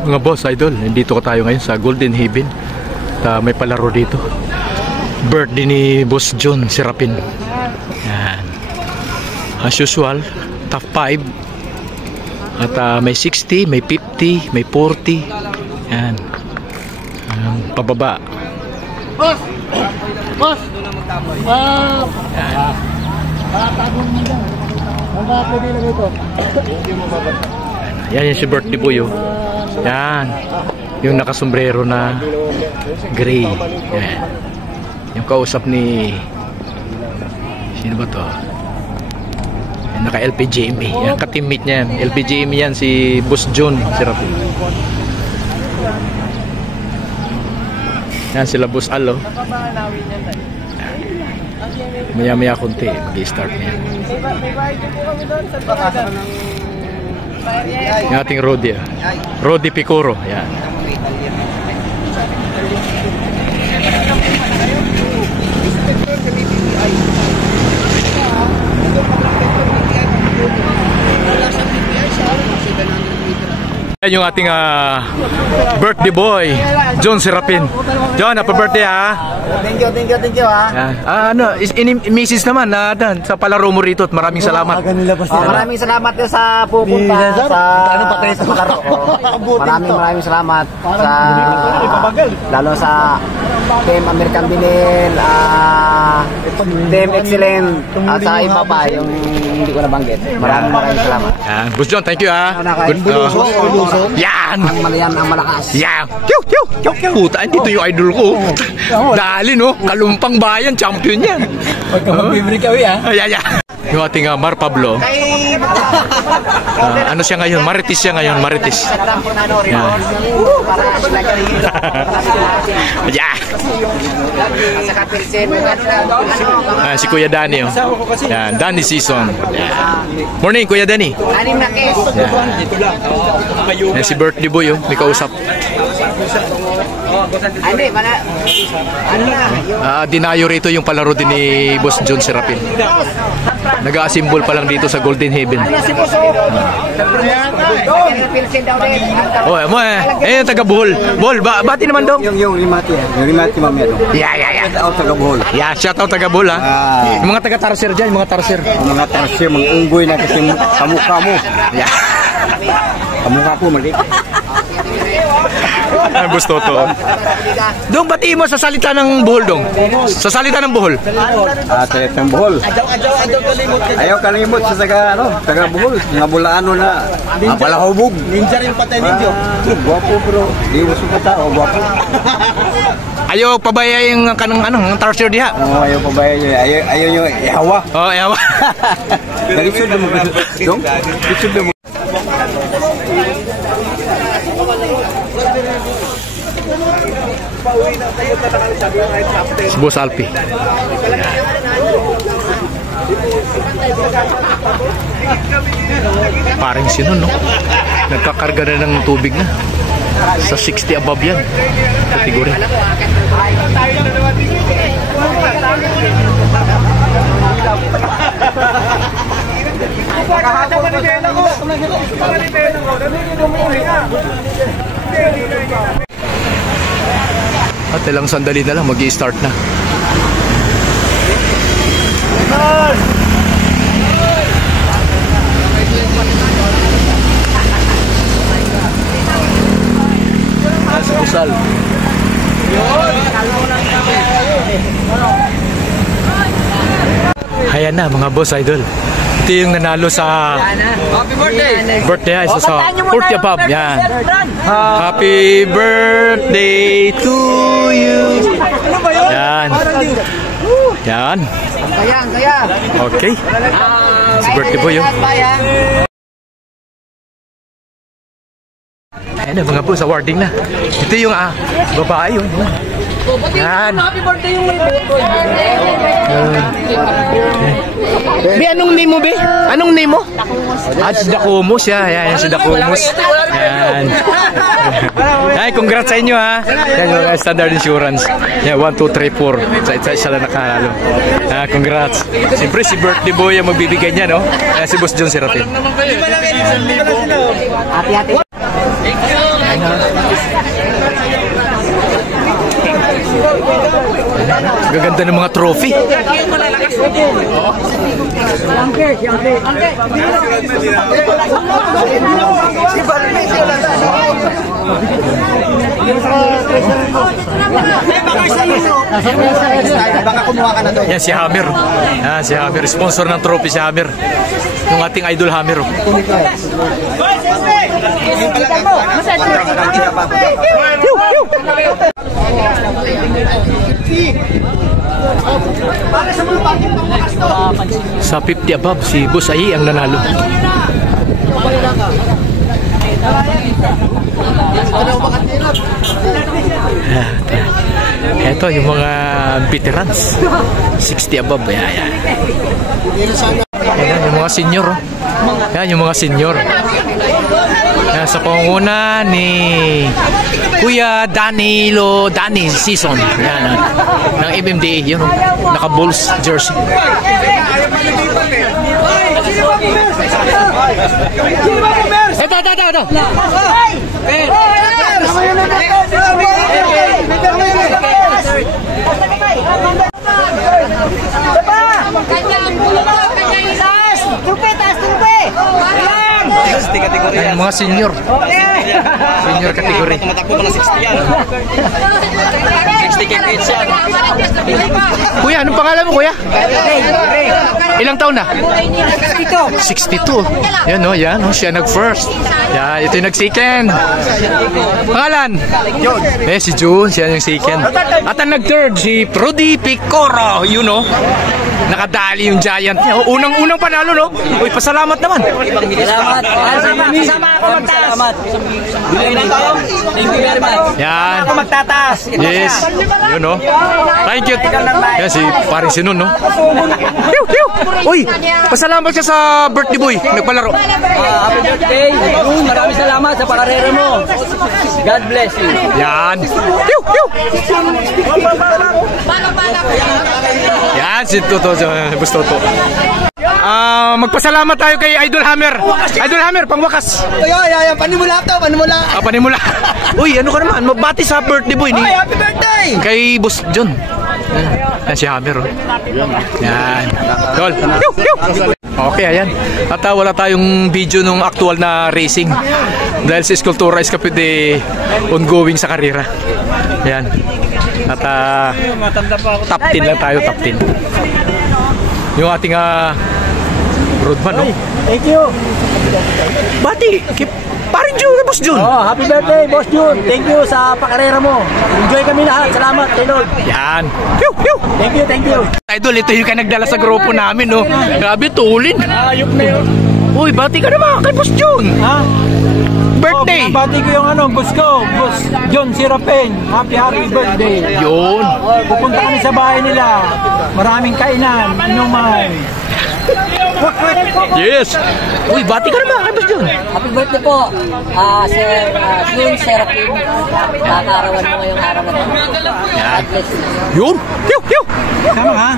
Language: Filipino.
Mga boss, idol, nandito ko tayo ngayon sa Golden Haven. May palaro dito. Birthday ni Boss John Serapin. Yan. As usual, top 5. At may 60, may 50, may 40. Yan. Pababa. Boss! Boss! Wow! Yan yung si birthday boy, oh. Yan. Yung nakasombrero na gray. Yan. Yung kausap ni... Sino ba to? Naka LPGME. Yan, ka-teammate niya yan. LPGME yan, si Boss John Serapin. Yan sila Boss Al, oh. Maya-maya konti, mag-i-start na yan. Yung ating Rodi, Rodi Picoro. Yan. Yan yung ating birthday boy, John Serapin. John, happy birthday ha. Thank you ha. Ano, misis naman na sa palaro mo rito at maraming salamat. Maraming salamat din sa pupunta sa palaro. Maraming salamat sa lalo sa Team American Vinyl, Team Excellent at sa iba pa yung hindi ko nabanggit. Maraming salamat. Boss John, thank you ha. Yan! Ang malayan, ang malakas. Yan! Puta, dito yung idol ko. Dali no, Kalumpang Bayan, champion yan. Huwag ka mag-favorite kami ha. Yeah. Yung ating Mar Pablo. Ano siya ngayon? Marites siya ngayon, Marites. Yeah. Si Kuya Danny, oh. Yan, Danny Season. Morning, Kuya Danny. Yan, si birthday boy, oh. May kausap. Dinayo rito yung palaro din ni Boss John Serapin. Nag-a-assemble pa lang dito sa Golden Haven. Oh, mo yung taga Bohol. Bohol, bati naman dong. Yung Rimati, mamaya dong. Yeah. Shout out taga Bohol. Yeah, shout out taga Bohol ha. Yung mga taga Tarsier dyan, mga Tarsier. Mga Tarsier, mga unggoy na kasi kamukha mo. Yeah. Kamukha po, mali. Gusto to. Dong, bati mo sa salita ng Bohol dong. Sa salita ng Bohol. Salita ng Bohol. Ayaw kalimot sa taga Bohol. Nga Bulaano na palahubog. Ninja rin patay ninyo. Guwapo bro. Di mo suka tao, guwapo. Ayaw pabaya yung kanang Tarsier diha. Ayaw pabaya yun. Ayaw yung ihawa. Oh, ihawa. Nalisod mo dong. Lisod mo. Si Boss Alpi. Paring sino, no? Nagkakarga na ng tubig na. Sa 60 above yan. Kategori. At ilang sandali na lang, mag-i-start na. Sa Rizal. Ayan na mga boss idol. Ito yung nanalo sa Happy birthday! Birthday isa sa 40 above. Yan. Happy birthday to you. Yan. Yan. Kaya. Okay. Si birthday boy yun. Ayan na mga boss, awarding na. Ito yung babae yun. Yan. Happy birthday yung may boto. Be, anong name mo, Be? Anong name mo? Si Dakumos, yan si Dakumos. Yan. Ay, congrats sa inyo, ha. Yan yung Standard Insurance. Yan, 1, 2, 3, 4. Sa isa lang nakalalo. Congrats. Siyempre, si birthday boy yung magbibigay niya, no? Si Boss John Serapin. Hati-hati. Gaganda ng mga trophy. Baka kumuha ka na doon. Yan si Hammer. Yan si Hammer. Sponsor ng trophy si Hammer. Yung ating idol Hammer. Sa 50 above, si Boss Ai ang nanalo. Ito yung mga veterans 60 above. Yan yung mga senior. Yan yung mga senior. Yan, sa pangunguna ni Kuya Dani Season. Yan, ng MMDA. Yun, naka-Bulls jersey. Ito. Yan, mga senior. Senior kategory. Tumatakbo ko na 60 yan. 60 kids yan. Kuya, anong pangalan mo, kuya? Ilang taon na? 62. Yan o, siya nag-first. Yan, ito yung nag-second. Pangalan? John. Si June, siya yung second. At ang nag-third, si Rudy Picoro. Yun o. Nakadali yung giant niya. Unang panalo, no? Uy, pasalamat naman. Salamat. Kasama ako magtaas. Thank you very much. Yan. Ako magtataas. Yes. Yun, no? Thank you. Yan, si paring Sinon, no? Uy, pasalamat siya sa birthday boy. Nagpalaro. Happy birthday. Maraming salamat sa pakarera mo. God bless you. Yan. Yan, si Toto. Gusto to. Magpasalamat tayo kay Idol Hammer. Idol Hammer, pangwakas. Panimula to, panimula. Panimula. Uy, ano ka naman? Magbati sa birthday boy ni. Happy birthday! Kay Boss John. Yan si Hammer. Yan. Tol. Okay, ayan. At wala tayong video nung actual na racing. Dahil si Eskultura is kapit ongoing sa karera. Yan. At top 10 lang tayo, top 10. Yung ating roadman, no? Thank you. Bati, paring Jun, Boss Jun. Happy birthday, Boss Jun. Thank you sa pakarera mo. Enjoy kami lahat. Salamat, Lord. Yan. Thank you. Idol, ito yung nagdala sa grupo namin, no? Grabe, tulin. Ayok na yun. Uy, bati ka naman kay Boss Jun. Ha? Birthday. Bati ko yung boss ko, Boss John Sirapin. Happy birthday. Yun. Pupunta kami sa bahay nila. Maraming kainan, inuman. Yes. Uy, bati ka naman kay Boss Jun. Happy birthday po, Sir June Serapin. Nakakarawan mo ngayong araw na ito. Yan. Yun. Tama ha?